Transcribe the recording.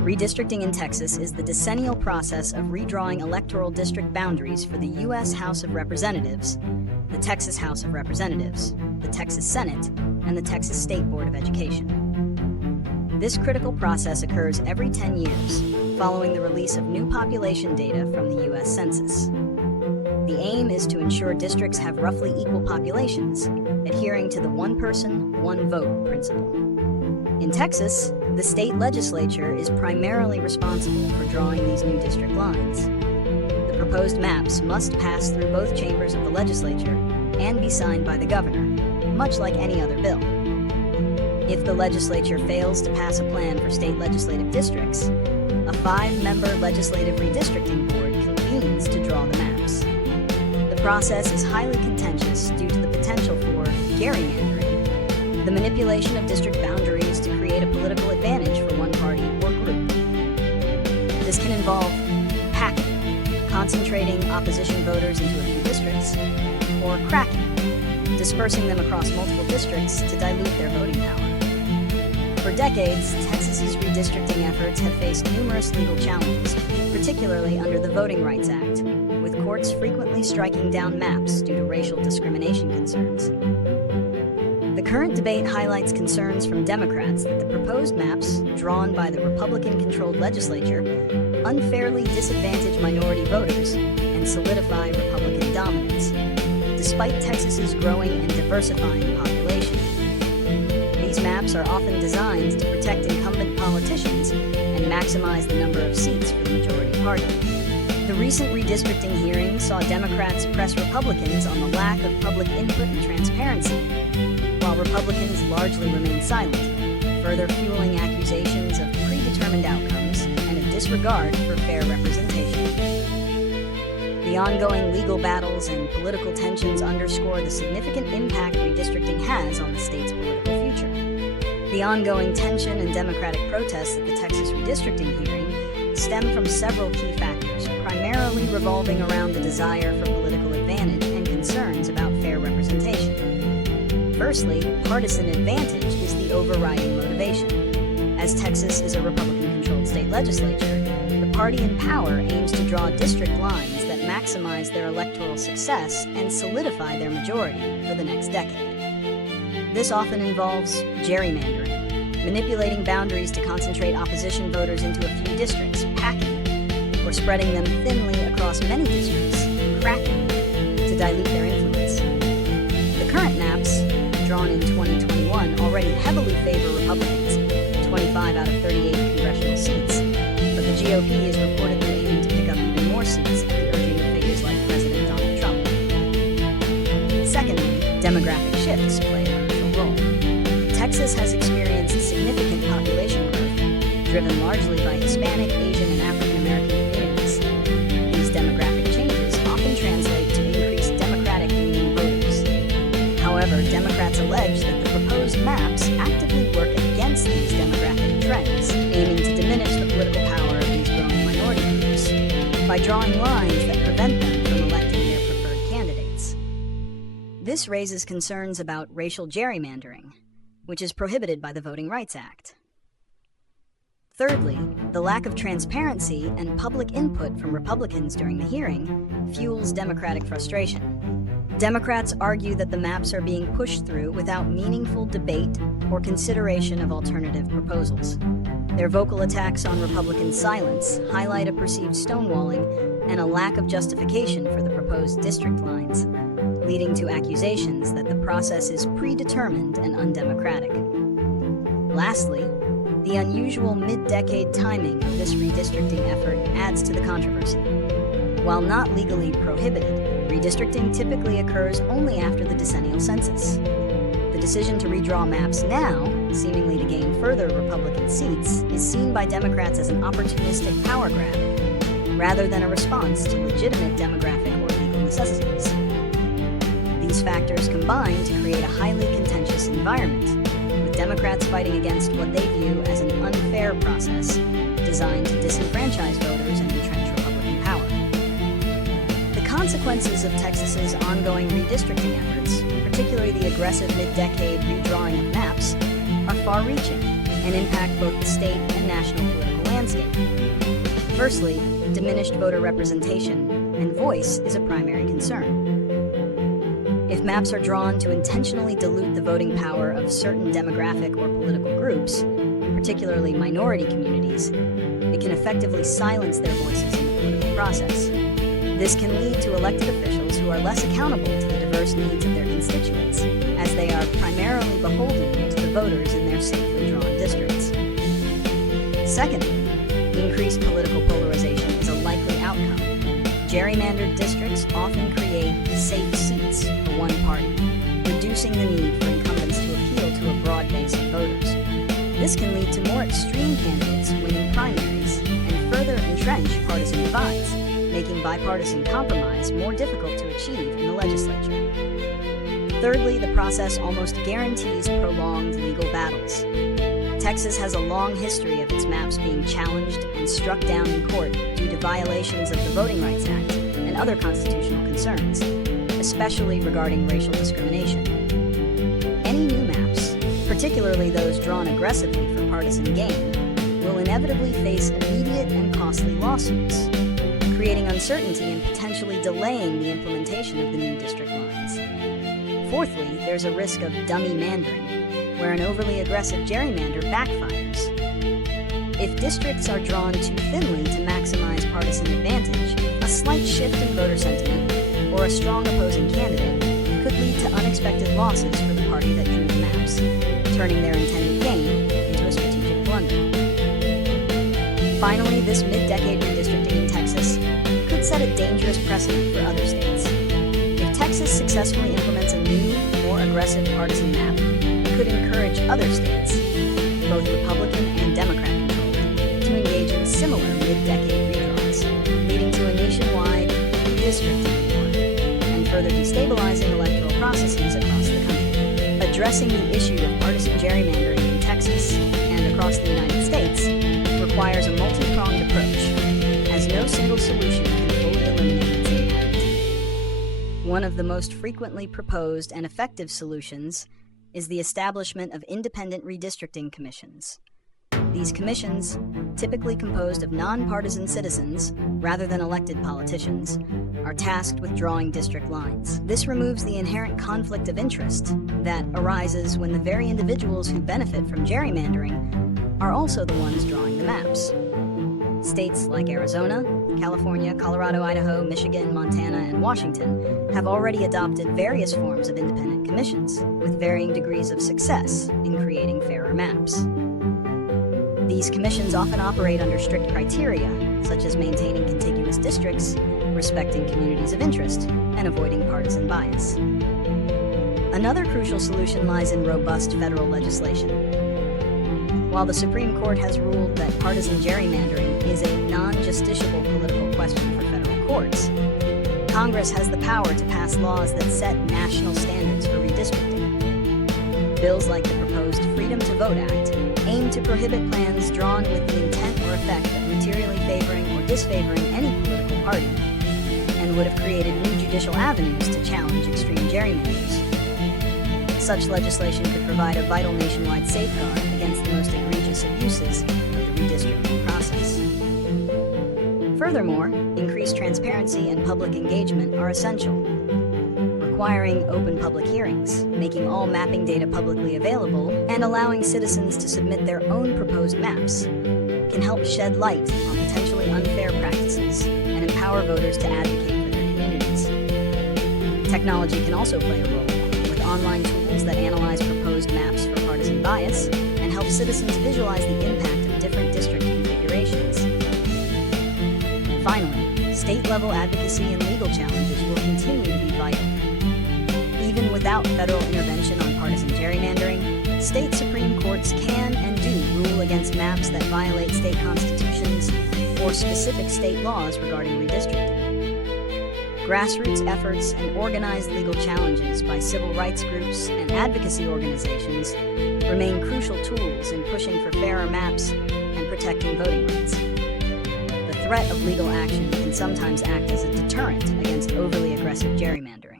Redistricting in Texas is the decennial process of redrawing electoral district boundaries for the U.S. House of Representatives, the Texas House of Representatives, the Texas Senate, and the Texas State Board of Education. This critical process occurs every 10 years, following the release of new population data from the U.S. Census. The aim is to ensure districts have roughly equal populations, adhering to the one person, one vote principle. In Texas, the state legislature is primarily responsible for drawing these new district lines. The proposed maps must pass through both chambers of the legislature and be signed by the governor, much like any other bill. If the legislature fails to pass a plan for state legislative districts, a 5-member legislative redistricting board convenes to draw the maps. The process is highly contentious due to the potential for gerrymandering, the manipulation of district boundaries to create a political advantage for one party or group. This can involve packing, concentrating opposition voters into a few districts, or cracking, dispersing them across multiple districts to dilute their voting power. For decades, Texas's redistricting efforts have faced numerous legal challenges, particularly under the Voting Rights Act, with courts frequently striking down maps due to racial discrimination concerns. The current debate highlights concerns from Democrats that the proposed maps, drawn by the Republican-controlled legislature, unfairly disadvantage minority voters and solidify Republican dominance, despite Texas's growing and diversifying population. These maps are often designed to protect incumbent politicians and maximize the number of seats for the majority party. The recent redistricting hearing saw Democrats press Republicans on the lack of public input and transparency, while Republicans largely remain silent, further fueling accusations of predetermined outcomes and a disregard for fair representation. The ongoing legal battles and political tensions underscore the significant impact redistricting has on the state's political future. The ongoing tension and Democratic protests at the Texas redistricting hearing stem from several key factors, primarily revolving around the desire for political advantage and concerns about fair representation. Firstly, partisan advantage is the overriding motivation. As Texas is a Republican-controlled state legislature, the party in power aims to draw district lines that maximize their electoral success and solidify their majority for the next decade. This often involves gerrymandering, manipulating boundaries to concentrate opposition voters into a few districts, packing, or spreading them thinly across many districts, cracking, to dilute their influence. The current maps, drawn in 2021, already heavily favor Republicans, 25 out of 38 congressional seats, but the GOP is reportedly aiming to pick up even more seats at the urging of figures like President Donald Trump. Secondly, demographic shifts play a crucial role. Texas has experienced significant population growth, driven largely by Hispanic, Asian, and African American communities. These demographic changes often translate to increased Democratic-leaning voters. However, Democrats allege that the proposed maps actively work against these demographic trends, aiming to diminish the political power of these growing minority groups by drawing lines that prevent them from electing their preferred candidates. This raises concerns about racial gerrymandering, which is prohibited by the Voting Rights Act. Thirdly, the lack of transparency and public input from Republicans during the hearing fuels Democratic frustration. Democrats argue that the maps are being pushed through without meaningful debate or consideration of alternative proposals. Their vocal attacks on Republican silence highlight a perceived stonewalling and a lack of justification for the proposed district lines, leading to accusations that the process is predetermined and undemocratic. Lastly, the unusual mid-decade timing of this redistricting effort adds to the controversy. While not legally prohibited, redistricting typically occurs only after the decennial census. The decision to redraw maps now, seemingly to gain further Republican seats, is seen by Democrats as an opportunistic power grab, rather than a response to legitimate demographic or legal necessities. These factors combine to create a highly contentious environment, with Democrats fighting against what they view as an unfair process designed to disenfranchise voters and entrench Republican power. The consequences of Texas's ongoing redistricting efforts, particularly the aggressive mid-decade redrawing of maps, are far-reaching and impact both the state and national political landscape. Firstly, diminished voter representation and voice is a primary concern. If maps are drawn to intentionally dilute the voting power of certain demographic or political groups, particularly minority communities, it can effectively silence their voices in the political process. This can lead to elected officials who are less accountable to the diverse needs of their constituents, as they are primarily beholden to the voters in their safely drawn districts. Secondly, increased political polarization is a likely outcome. Gerrymandered districts often create safe seats for one party, reducing the need for incumbents to appeal to a broad base of voters. This can lead to more extreme candidates winning primaries and further entrench partisan divides, making bipartisan compromise more difficult to achieve in the legislature. Thirdly, the process almost guarantees prolonged legal battles. Texas has a long history of its maps being challenged and struck down in court due to violations of the Voting Rights Act and other constitutional concerns, especially regarding racial discrimination. Any new maps, particularly those drawn aggressively for partisan gain, will inevitably face immediate and costly lawsuits, creating uncertainty and potentially delaying the implementation of the new district lines. Fourthly, there's a risk of dummy mandering, where an overly aggressive gerrymander backfires. If districts are drawn too thinly to maximize partisan advantage, a slight shift in voter sentiment or a strong opposing candidate could lead to unexpected losses for the party that drew the maps, turning their intended gain into a strategic blunder. Finally, this mid-decade redistricting in Texas could set a dangerous precedent for other states. If Texas successfully implements a new, more aggressive partisan map, could encourage other states, both Republican and Democrat-controlled, to engage in similar mid-decade redraws, leading to a nationwide redistricting war and further destabilizing electoral processes across the country. Addressing the issue of partisan gerrymandering in Texas and across the United States requires a multi-pronged approach, as no single solution can fully eliminate its impact. One of the most frequently proposed and effective solutions is the establishment of independent redistricting commissions. These commissions, typically composed of nonpartisan citizens rather than elected politicians, are tasked with drawing district lines. This removes the inherent conflict of interest that arises when the very individuals who benefit from gerrymandering are also the ones drawing the maps. States like Arizona, California, Colorado, Idaho, Michigan, Montana, and Washington have already adopted various forms of independent commissions, with varying degrees of success in creating fairer maps. These commissions often operate under strict criteria, such as maintaining contiguous districts, respecting communities of interest, and avoiding partisan bias. Another crucial solution lies in robust federal legislation. While the Supreme Court has ruled that partisan gerrymandering is a non-justiciable political question for federal courts, Congress has the power to pass laws that set national standards for redistricting. Bills like the proposed Freedom to Vote Act aim to prohibit plans drawn with the intent or effect of materially favoring or disfavoring any political party, and would have created new judicial avenues to challenge extreme gerrymanders. Such legislation could provide a vital nationwide safeguard against the most egregious abuses of the redistricting process. Furthermore, increased transparency and public engagement are essential. Requiring open public hearings, making all mapping data publicly available, and allowing citizens to submit their own proposed maps can help shed light on potentially unfair practices and empower voters to advocate for their communities. Technology can also play a role, with online tools that analyze proposed maps for partisan bias and help citizens visualize the impact of different district configurations. Finally, state-level advocacy and legal challenges will continue to be vital. Even without federal intervention on partisan gerrymandering, state Supreme Courts can and do rule against maps that violate state constitutions or specific state laws regarding redistricting. Grassroots efforts and organized legal challenges by civil rights groups and advocacy organizations remain crucial tools in pushing for fairer maps and protecting voting rights. The threat of legal action can sometimes act as a deterrent against overly aggressive gerrymandering.